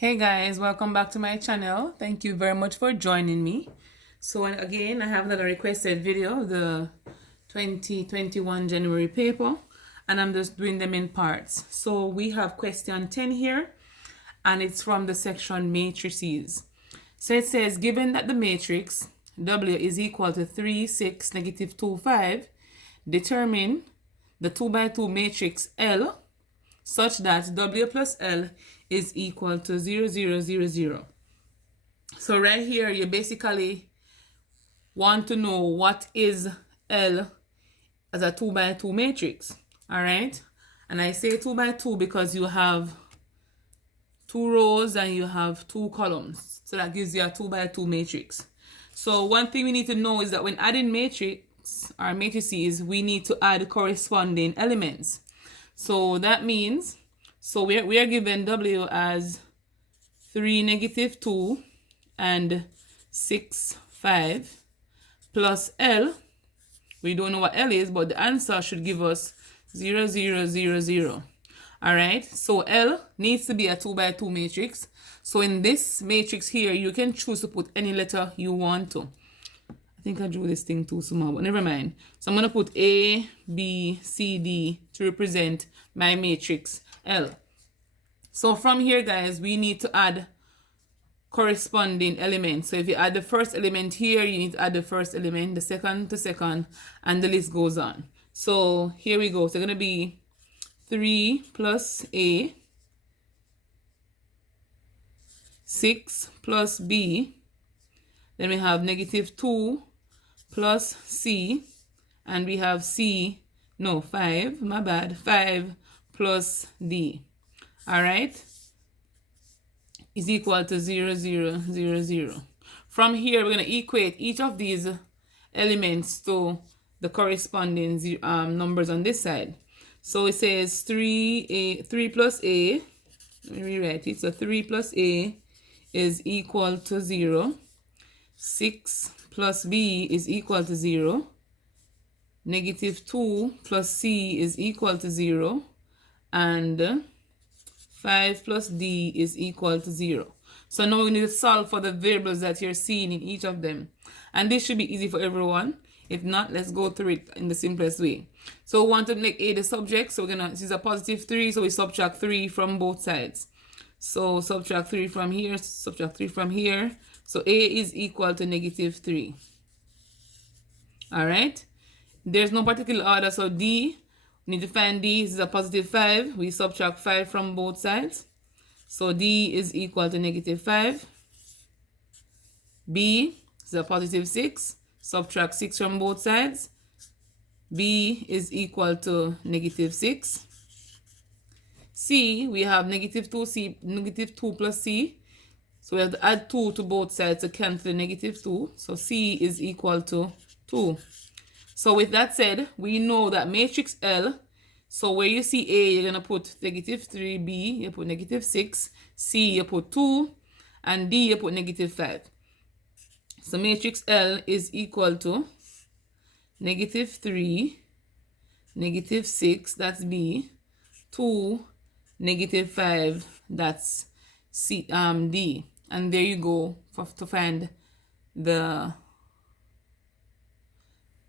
Hey guys, welcome back to my channel. Thank you very much for joining me. So again, I have another requested video, the 2021 January paper, and I'm just doing them in parts. So we have question 10 here, and it's from the section matrices. So it says, given that the matrix W is equal to 3, 6, negative 2, 5, determine the 2 by 2 matrix L such that W plus L is equal to 0, 0, 0, 0. So right here, you basically want to know what is L as a 2 by 2 matrix. All right. And I say 2 by 2 because you have 2 rows and you have 2 columns. So that gives you a 2 by 2 matrix. So one thing we need to know is that when adding matrix or matrices, we need to add corresponding elements. So that means, so we are given W as 3, negative 2, and 6, 5, plus L. We don't know what L is, but the answer should give us 0, 0, 0, 0. All right, so L needs to be a 2 by 2 matrix. So in this matrix here, you can choose to put any letter you want to. I think I drew this thing too small, but never mind. So I'm going to put A, B, C, D to represent my matrix L. So from here, guys, we need to add corresponding elements. So if you add the first element here, you need to add the first element, the second to second, and the list goes on. So here we go. So it's going to be 3 plus A, 6 plus B, then we have negative 2 plus C, and we have 5, my bad, 5 plus D. All right, is equal to 0, 0, 0, 0. From here, we're going to equate each of these elements to the corresponding numbers on this side. So it says 3 plus A, let me rewrite it. So 3 plus A is equal to 0. 6 plus B is equal to 0. Negative 2 plus C is equal to 0. And 5 plus D is equal to 0. So now we need to solve for the variables that you're seeing in each of them. And this should be easy for everyone. If not, let's go through it in the simplest way. So we want to make A the subject. So this is a positive 3. So we subtract 3 from both sides. So subtract 3 from here, subtract 3 from here. So A is equal to negative 3. All right. There's no particular order. So D, we need to find D. This is a positive 5. We subtract 5 from both sides. So D is equal to negative 5. B is a positive 6. Subtract 6 from both sides. B is equal to negative 6. C, we have negative 2C, negative 2 plus C. So we have to add 2 to both sides to cancel the negative 2. So C is equal to 2. So with that said, we know that matrix L, so where you see A, you're going to put negative 3, B, you put negative 6, C, you put 2, and D, you put negative 5. So matrix L is equal to negative 3, negative 6, that's B, 2, negative 5, that's C, D. And there you go to find the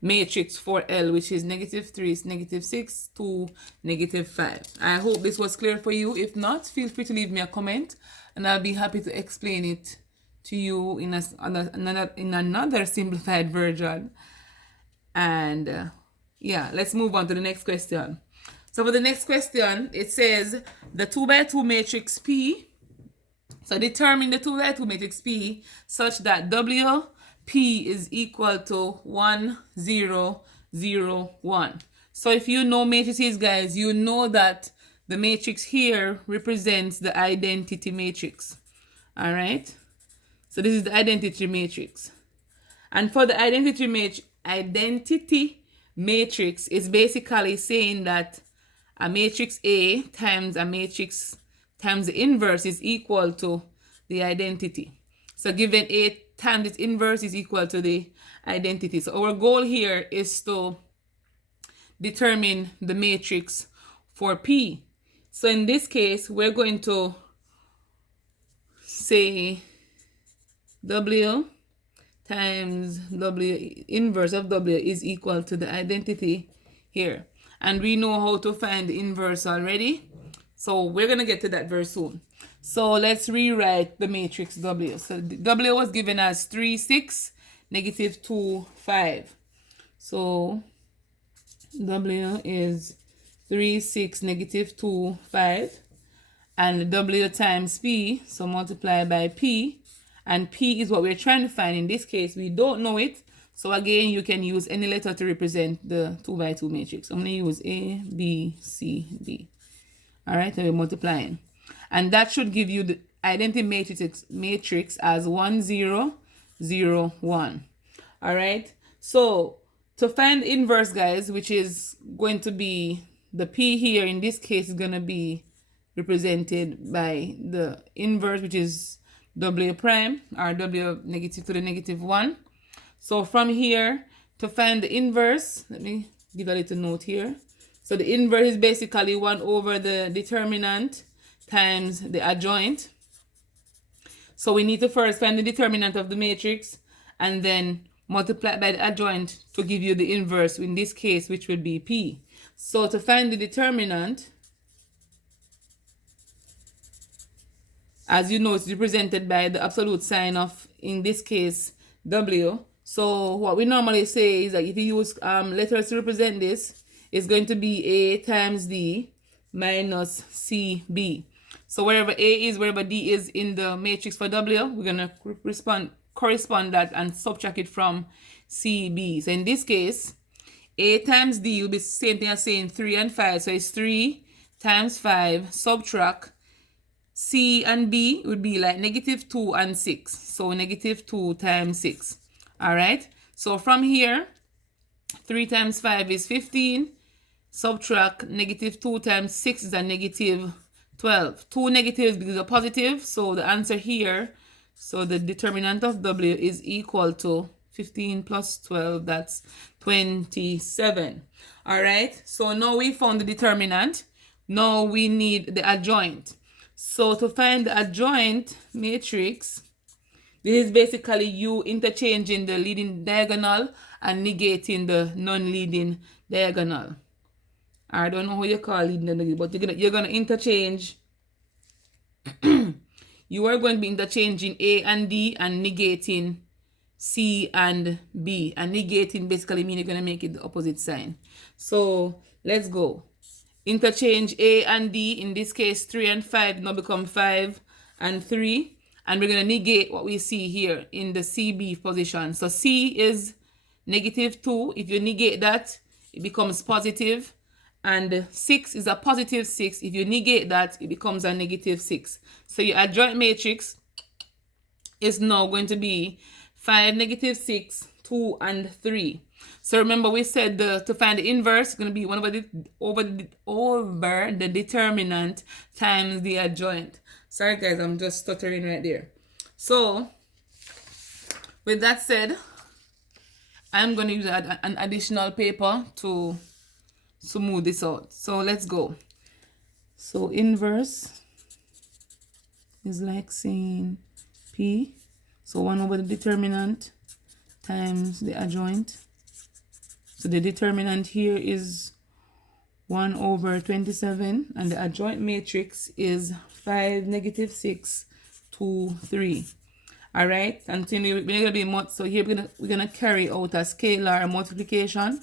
matrix for L, which is negative 3, negative 6, 2, negative 5. I hope this was clear for you. If not, feel free to leave me a comment, and I'll be happy to explain it to you in another simplified version. And yeah, let's move on to the next question. So for the next question, it says the 2 by 2 matrix P. So determine the 2 by 2 matrix P such that W P is equal to 1, 0, 0, 1. So if you know matrices, guys, you know that the matrix here represents the identity matrix. All right. So this is the identity matrix. And for the identity matrix is basically saying that a matrix A times a matrix times the inverse is equal to the identity. So given A times its inverse is equal to the identity. So our goal here is to determine the matrix for P. So in this case, we're going to say W times W inverse of W is equal to the identity here. And we know how to find the inverse already. So we're going to get to that very soon. So let's rewrite the matrix W. So W was given as 3, 6, negative 2, 5. So W is 3, 6, negative 2, 5. And W times P, so multiply by P. And P is what we're trying to find. In this case, we don't know it. So again, you can use any letter to represent the 2 by 2 matrix. I'm going to use A, B, C, D. All right, and we're multiplying. And that should give you the identity matrix as 1, 0, 0, 1. All right, so to find the inverse, guys, which is going to be the P here, in this case, is going to be represented by the inverse, which is W prime, or W negative to the negative 1. So from here, to find the inverse, let me give a little note here. So the inverse is basically 1 over the determinant times the adjoint. So we need to first find the determinant of the matrix and then multiply by the adjoint to give you the inverse, in this case, which would be P. So to find the determinant, as you know, it's represented by the absolute sign of, in this case, W. So what we normally say is that if you use letters to represent this, it's going to be A times D minus CB. So wherever A is, wherever D is in the matrix for W, we're going to correspond that and subtract it from CB. So in this case, A times D will be the same thing as saying 3 and 5. So it's 3 times 5, subtract. C and B would be like negative 2 and 6. So negative 2 times 6. All right. So from here, 3 times 5 is 15. Subtract negative 2 times 6 is a negative 12. 2 negatives because a positive. So the answer here, so the determinant of W is equal to 15 plus 12. That's 27. All right. So now we found the determinant. Now we need the adjoint. So to find the adjoint matrix, this is basically you interchanging the leading diagonal and negating the non-leading diagonal. I don't know how you call it, but you're gonna interchange. You are going to be interchanging A and D and negating C and B. And negating basically means you're gonna make it the opposite sign. So let's go. Interchange A and D, in this case 3 and 5 now become 5 and 3, and we're going to negate what we see here in the CB position. So C is negative 2. If you negate that, it becomes positive, and 6 is a positive 6. If you negate that, it becomes a negative 6. So your adjoint matrix is now going to be 5, negative 6, 2 and 3. So remember, we said to find the inverse is going to be 1 over the determinant times the adjoint. Sorry guys, I'm just stuttering right there. So with that said, I'm going to use an additional paper to smooth this out. So let's go. So inverse is like saying P. So 1 over the determinant times the adjoint. So the determinant here is 1 over 27, and the adjoint matrix is 5, negative 6, 2, 3. All right, and so we're gonna be so here we're gonna carry out a scalar multiplication.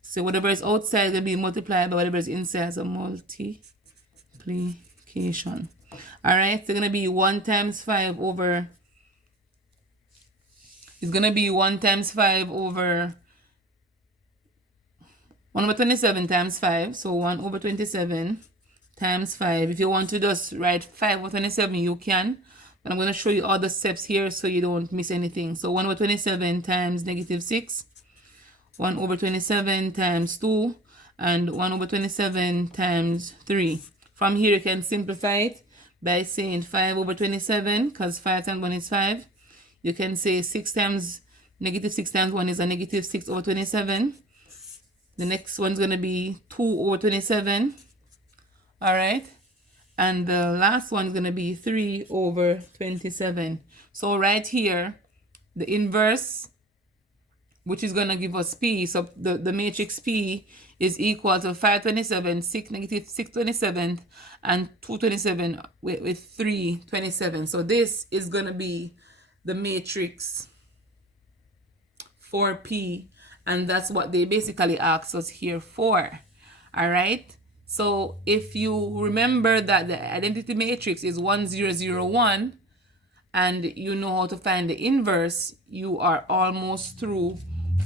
So whatever is outside is gonna be multiplied by whatever is inside. So multiplication. All right, so it's gonna be 1 times 5 over. It's gonna be 1 times 5 over 1 over 27 times 5. So 1 over 27 times 5. If you want to just write 5 over 27, you can. But I'm going to show you all the steps here so you don't miss anything. So 1 over 27 times negative 6. 1 over 27 times 2. And 1 over 27 times 3. From here, you can simplify it by saying 5 over 27, because 5 times 1 is 5. You can say 6 times, negative 6 times 1 is a negative 6 over 27. The next one's going to be 2 over 27. All right. And the last one is going to be 3 over 27. So right here, the inverse, which is going to give us P. So the matrix P is equal to 527, 6 negative 627, and 227 with 327. So this is going to be the matrix for P. And that's what they basically asked us here for. All right. So if you remember that the identity matrix is 1001 and you know how to find the inverse, you are almost through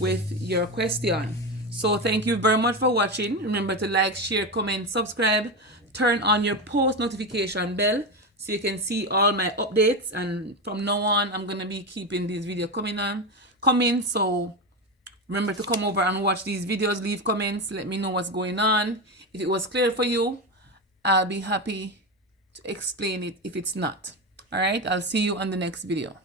with your question. So thank you very much for watching. Remember to like, share, comment, subscribe, turn on your post notification bell so you can see all my updates. And from now on, I'm going to be keeping these videos coming. So remember to come over and watch these videos, leave comments, let me know what's going on. If it was clear for you, I'll be happy to explain it if it's not. All right, I'll see you on the next video.